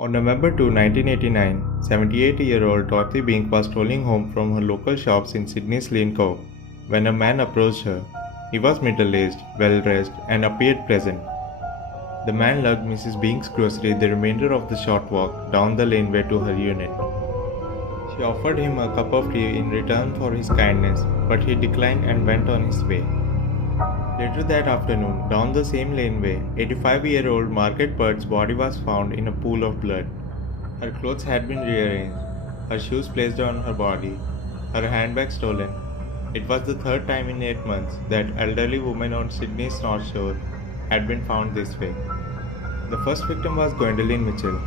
On November 2, 1989, 78-year-old Dorothy Bink was strolling home from her local shops in Sydney's Lane Cove when a man approached her. He was middle-aged, well-dressed, and appeared pleasant. The man lugged Mrs. Bink's grocery the remainder of the short walk down the laneway to her unit. She offered him a cup of tea in return for his kindness, but he declined and went on his way. Later that afternoon, down the same laneway, 85-year-old Margaret Bird's body was found in a pool of blood. Her clothes had been rearranged, her shoes placed on her body, her handbag stolen. It was the third time in 8 months that elderly woman on Sydney's North Shore had been found this way. The first victim was Gwendolyn Mitchell,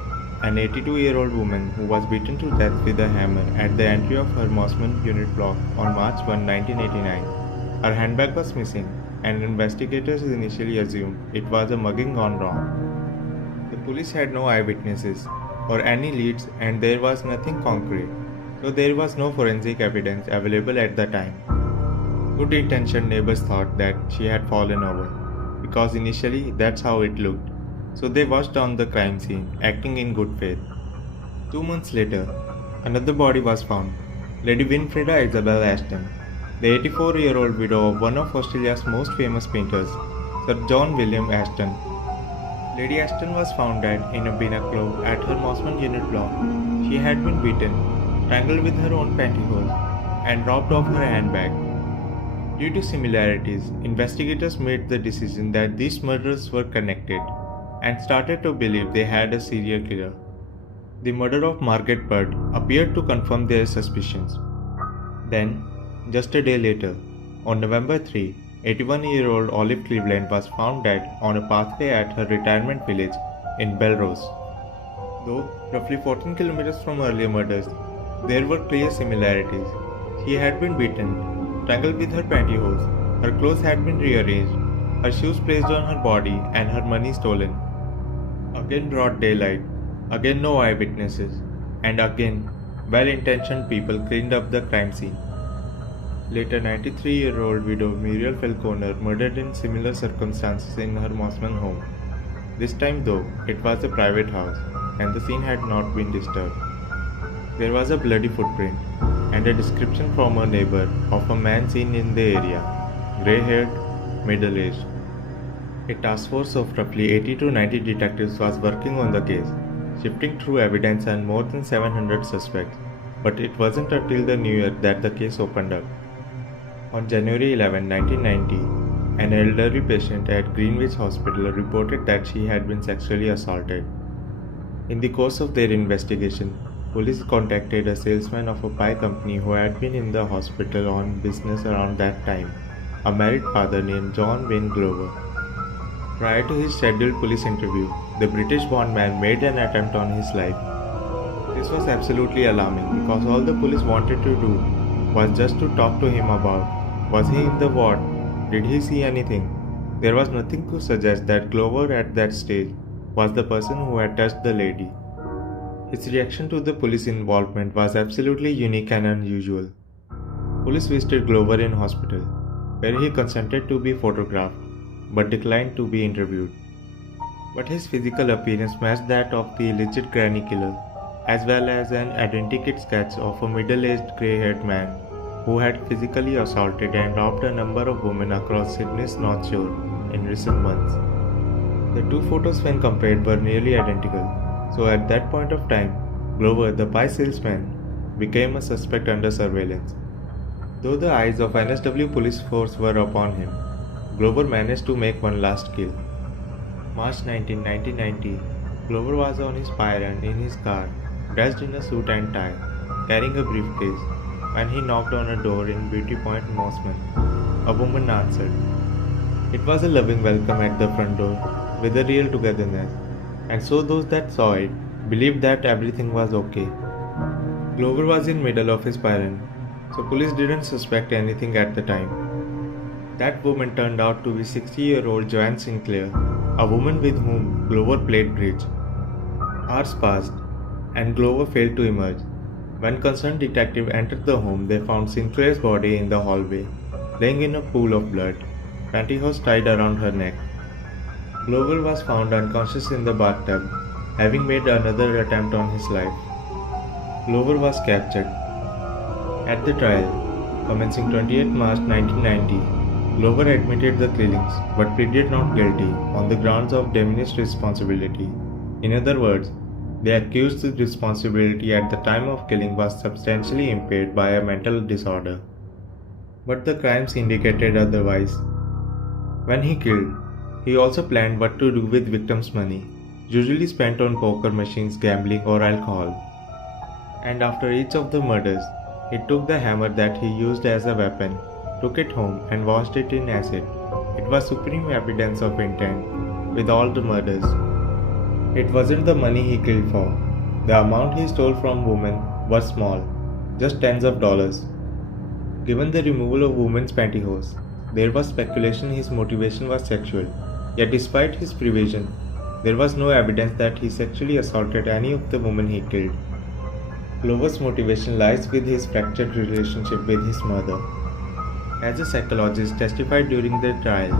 an 82-year-old woman who was beaten to death with a hammer at the entry of her Mosman unit block on March 1, 1989. Her handbag was missing, and investigators initially assumed it was a mugging gone wrong. The police had no eyewitnesses or any leads, and there was nothing concrete, so there was no forensic evidence available at the time. Good-intentioned neighbors thought that she had fallen over, because initially that's how it looked, so they washed down the crime scene, acting in good faith. 2 months later, another body was found, Lady Winfreda Isabel Ashton, the 84-year-old widow of one of Australia's most famous painters, Sir John William Ashton. Lady Ashton was found dead in a binnacle at her Mosman unit block. She had been beaten, strangled with her own pantyhose, and robbed of her handbag. Due to similarities, investigators made the decision that these murders were connected and started to believe they had a serial killer. The murder of Margaret Bird appeared to confirm their suspicions. Then, just a day later, on November 3, 81-year-old Olive Cleveland was found dead on a pathway at her retirement village in Belrose. Though roughly 14 kilometers from earlier murders, there were clear similarities. She had been beaten, strangled with her pantyhose, her clothes had been rearranged, her shoes placed on her body, and her money stolen. Again broad daylight, again no eyewitnesses, and again well-intentioned people cleaned up the crime scene. Later, 93-year-old widow Muriel Falconer murdered in similar circumstances in her Mosman home. This time though, it was a private house, and the scene had not been disturbed. There was a bloody footprint, and a description from a neighbor of a man seen in the area, grey-haired, middle-aged. A task force of roughly 80 to 90 detectives was working on the case, sifting through evidence and more than 700 suspects, but it wasn't until the new year that the case opened up. On January 11, 1990, an elderly patient at Greenwich Hospital reported that she had been sexually assaulted. In the course of their investigation, police contacted a salesman of a pie company who had been in the hospital on business around that time, a married father named John Wayne Glover. Prior to his scheduled police interview, the British-born man made an attempt on his life. This was absolutely alarming because all the police wanted to do was just to talk to him about, was he in the ward? Did he see anything? There was nothing to suggest that Glover at that stage was the person who had touched the lady. His reaction to the police involvement was absolutely unique and unusual. Police visited Glover in hospital, where he consented to be photographed, but declined to be interviewed. But his physical appearance matched that of the alleged granny killer, as well as an identikit sketch of a middle-aged grey-haired man who had physically assaulted and robbed a number of women across Sydney's North Shore in recent months. The two photos when compared were nearly identical, so at that point of time, Glover, the pie salesman, became a suspect under surveillance. Though the eyes of NSW police force were upon him, Glover managed to make one last kill. March 19, 1990, Glover was on his pie run in his car, dressed in a suit and tie, carrying a briefcase, when he knocked on a door in Beauty Point, Mosman. A woman answered. It was a loving welcome at the front door, with a real togetherness, and so those that saw it believed that everything was okay. Glover was in middle of his pie run, so police didn't suspect anything at the time. That woman turned out to be 60-year-old Joanne Sinclair, a woman with whom Glover played bridge. Hours passed, and Glover failed to emerge. When concerned detective entered the home, they found Sinclair's body in the hallway, laying in a pool of blood, pantyhose tied around her neck. Glover was found unconscious in the bathtub, having made another attempt on his life. Glover was captured. At the trial, commencing 28 March 1990, Glover admitted the killings but pleaded not guilty on the grounds of diminished responsibility. In other words, the accused's responsibility at the time of killing was substantially impaired by a mental disorder. But the crimes indicated otherwise. When he killed, he also planned what to do with victims' money, usually spent on poker machines, gambling, or alcohol. And after each of the murders, he took the hammer that he used as a weapon, took it home, and washed it in acid. It was supreme evidence of intent with all the murders. It wasn't the money he killed for. The amount he stole from women was small, just tens of dollars. Given the removal of women's pantyhose, there was speculation his motivation was sexual. Yet despite his prevision, there was no evidence that he sexually assaulted any of the women he killed. Glover's motivation lies with his fractured relationship with his mother. As a psychologist testified during the trial,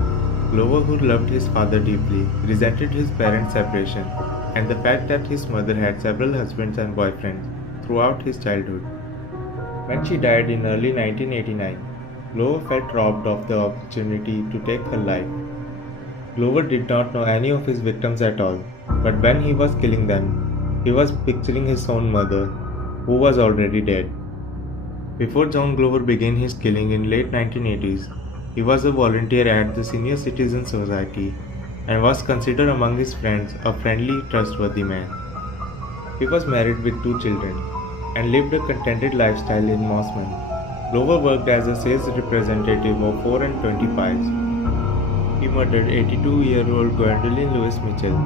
Glover, who loved his father deeply, resented his parents' separation and the fact that his mother had several husbands and boyfriends throughout his childhood. When she died in early 1989, Glover felt robbed of the opportunity to take her life. Glover did not know any of his victims at all, but when he was killing them, he was picturing his own mother, who was already dead. Before John Glover began his killing in late 1980s, he was a volunteer at the Senior Citizen Society and was considered among his friends a friendly, trustworthy man. He was married with 2 children and lived a contented lifestyle in Mossman. Glover worked as a sales representative of 4 and 20 pies. He murdered 82-year-old Gwendolyn Louise Mitchell,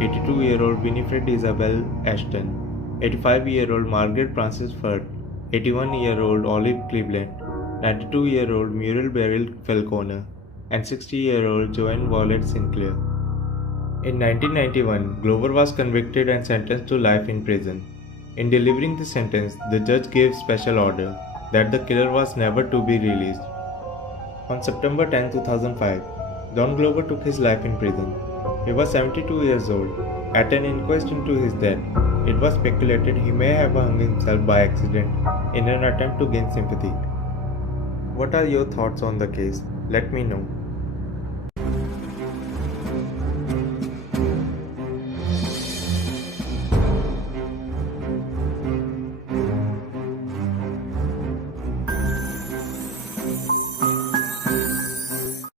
82-year-old Winifred Isabel Ashton, 85-year-old Margaret Frances Furt, 81-year-old Olive Cleveland, 92-year-old Muriel Beryl Falconer, and 60-year-old Joanne Violet Sinclair. In 1991, Glover was convicted and sentenced to life in prison. In delivering the sentence, the judge gave special order that the killer was never to be released. On September 10, 2005, John Glover took his life in prison. He was 72 years old. At an inquest into his death, it was speculated he may have hung himself by accident in an attempt to gain sympathy. What are your thoughts on the case? Let me know.